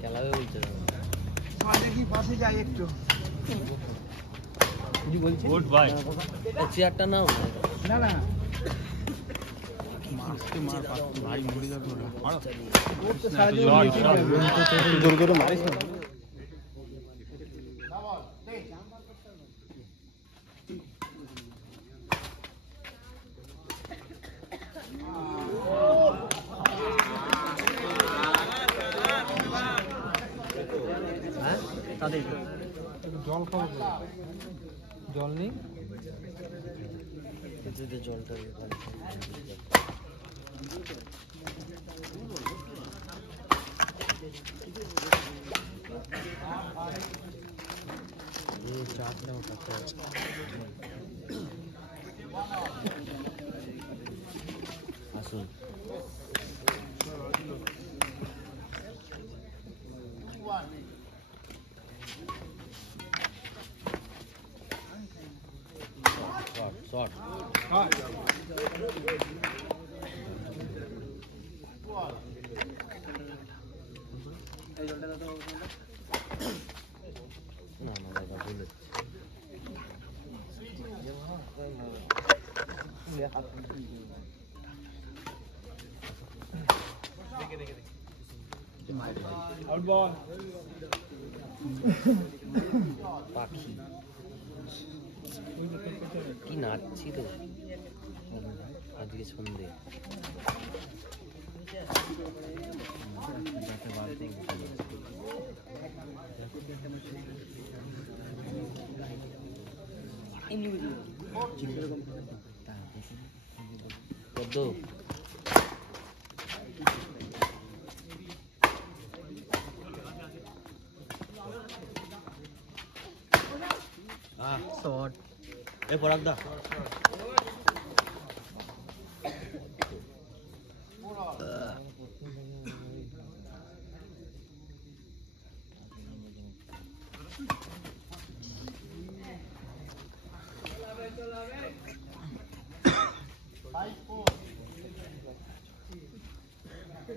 খেলাবে বলছে কি পাশে যাই একটু গুড বাই চেয়ারটা নাও না না মারতে মার ভাই মরে যাবে ওরা মারো জোর করে মারিস না তাদের জল খাবো জল নেই জলটা চাপ নেওয়া আসুন শর্ট না না দাদা বলে পাখি কি নাচছি তো আজকে সন্ধে শর্ট এ পরাগ দা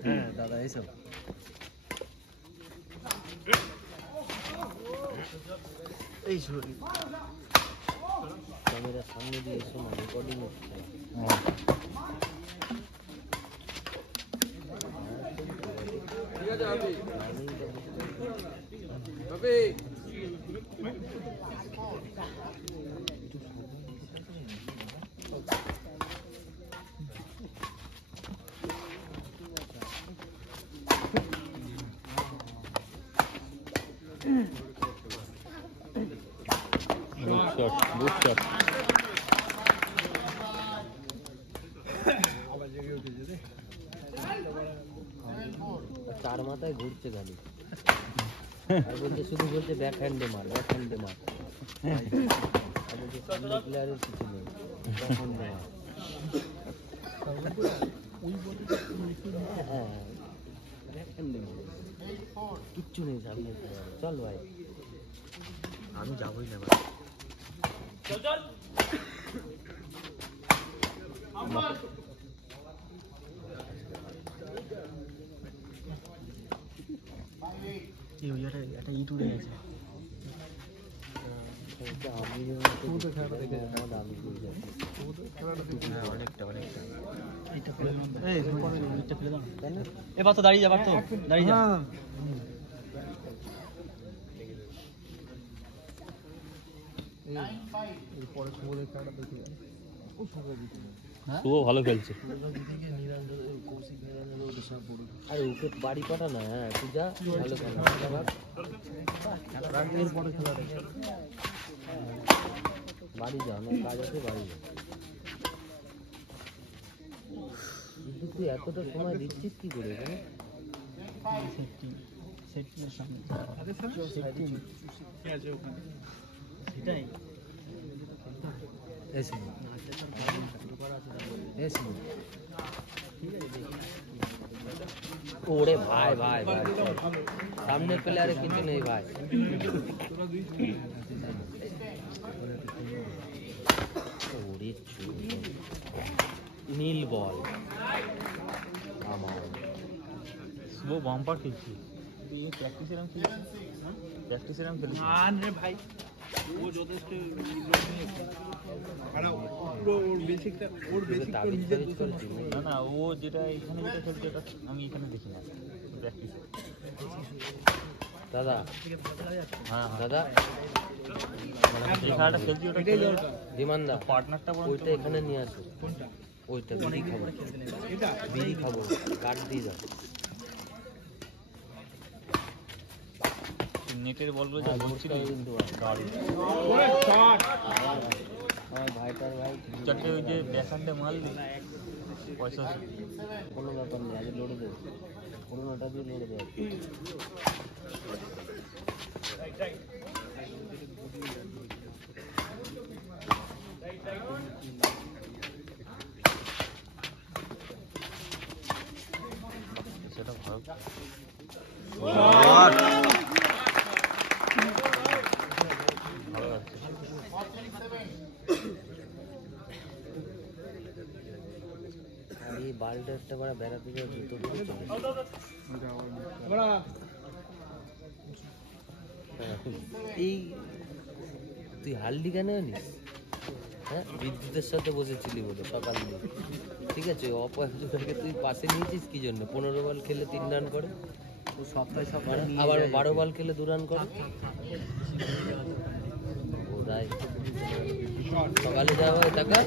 হ্যাঁ দাদা এইসব এই শরীর ক্যামেরা সামনে দিয়ে এসো না রেকর্ডিং হচ্ছে Good shot. চার মাথায় ঘুরছে খালি আর বলছে শুধু বলছে ব্যাক হ্যান্ডে মার আর বলছে সামনে প্লেয়ারের কিছু নেই ব্যাক হ্যান্ডে মার হ্যাঁ ব্যাক হ্যান্ডে মার কিচ্ছু নেই সামনে প্লেয়ার চল ভাই আমি যাবোই না ভাই একটা ইট উড়ে গেছে এবার তো দাঁড়িয়ে যাবার তো দাঁড়িয়ে যা শুভ ভালো খেলছে আরে ওকে বাড়ি পাঠা না হ্যাঁ তুই যা ভালো বাড়ি যাও না কাজ আছে বাড়ি যাও কিন্তু তুই এতটা সময় দিচ্ছিস কি করে সেটাই ওরে ভাই ভাই ভাই সামনে প্লেয়ারে কিন্তু নেই ভাই নীল বল আমার শুভ বাম্পার খেলছি তুই প্র্যাকটিস এরম খেলছিস প্র্যাকটিস এরম খেলছিস রে ভাই ও যথেষ্ট আর পুরো ওর বেসিকটা নিজের না না ও যেটা এখানে যেটা খেলছে ওটা আমি এখানে দেখি না প্র্যাকটিস দাদা হ্যাঁ দাদা যে খেলাটা খেলছি ওটা ডিমান্ডা পার্টনারটা ওইটা এখানে নিয়ে আসো কোনটা ওইটা বিড়ি খাবো কাট দিয়ে দাও নেটের বলবো যা বলছিল কিন্তু ভাইটার ভাই চারটে ওই যে ব্যাকহ্যান্ডে মাল পয়সা কোনো ব্যাপার নেই আগে লড়ে দেবো পুরোনোটা দিয়ে লড়ে দেবো সেটা ভালো এই বালটা একটা বড় বেড়াতে যায় জুতো পরে চলে এই তুই হালদি কেন আনিস হ্যাঁ বিদ্যুতের সাথে বসেছিলি বলে সকাল দিয়ে ঠিক আছে অপরাজকে তুই পাশে নিয়েছিস কি জন্য 15 বল খেলে 3 রান করে সপ্তাহে আবার 12 বল খেলে 2 রান করে ওরাই সকালে যাওয়া হয় টাকা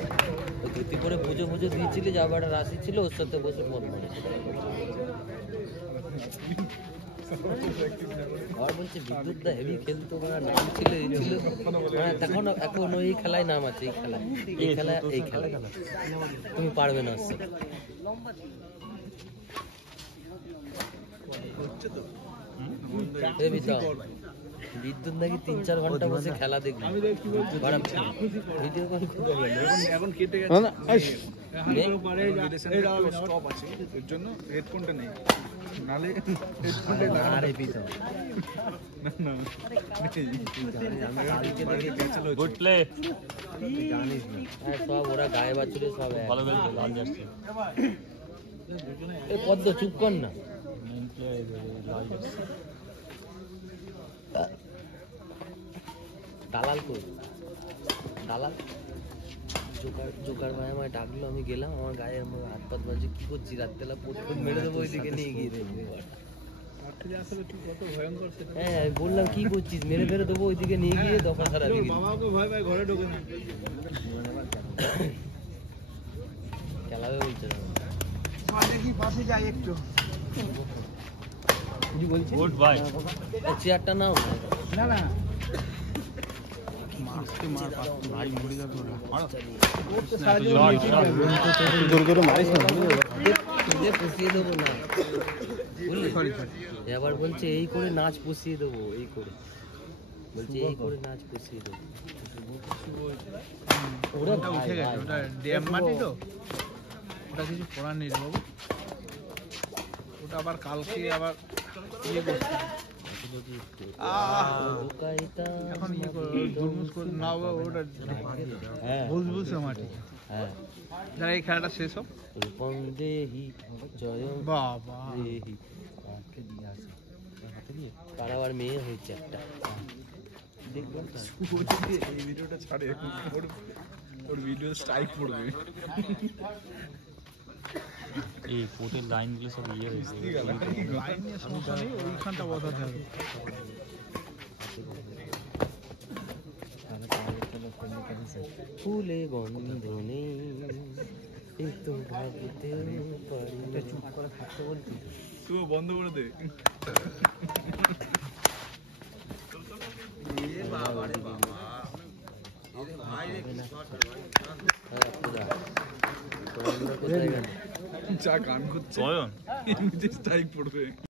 ওই ধুতি পরে পুজো দিয়েছিলি যা একটা রাশি ছিল ওর সাথে বসে ফোন করে আর বলছে বিদ্যুৎ দা হেভি খেলতো মানে নাম ছিল এখন এই খেলায় নাম আছে এই খেলা তুমি পারবে না বিদ্যুৎ নাকি 3-4 ঘন্টা বসে খেলা দেখবি ভিডিও কল এখন কেটে গেছে স্টপ আছে এর জন্য হেডফোনটা নেই নালে হেডফোনটা আরে পিছো না গুড প্লে জানিস না সব ওরা গায়ে বাছুরে সব ভালো খেলছে লাল জার্সি এ পদ্ম চুপ কর না মেইন প্লে লাল জার্সি দালাল কই দালাল জোকার ভাই আমায় ডাকলো আমি গেলাম আমার গায়ে আমার হাত পাত বাজে কি করছি রাতবেলা পড়তে মেরে দেবো ওইদিকে নিয়ে গিয়ে দেখবে হ্যাঁ আমি বললাম কি করছিস মেরে ফেরে দেবো ওইদিকে নিয়ে গিয়ে দফা সারা ঘরে ঢোকে না খেলাবে বলছে পাশে যাই একটু গুড বাই চেয়ারটা নাও না ভাই মরে যাবে এবার বলছে এই করে নাচ পুষিয়ে দেবো এই করে বলছে এই করে নাচ পুষিয়ে দেবো ওটা উঠে গেছে ওটা ড্যাম মাটি তো ওটা কিছু করার নেই বাবু ওটা আবার কালকে আবার ইয়ে করছে এখন ইয়ে দুর্মুজ করে না ওটা বুঝবুঝে মাটি হ্যাঁ যারা এই খেলাটা শেষ হোক বাবা তার আবার মেয়ে হয়েছে একটা দেখবেন এই ভিডিওটা ছাড়ে ওর ভিডিও স্ট্রাইক পড়বে এই পোটের লাইনগুলো সব ইয়ে হয়েছে ওইখানটা বসাতে হবে ফুলে গন্ধ নেই একটু ভাবতে পারি চুপ করে থাকতে বলছি তুই বন্ধ করে দে যা গান করছে স্ট্রাইক পড়বে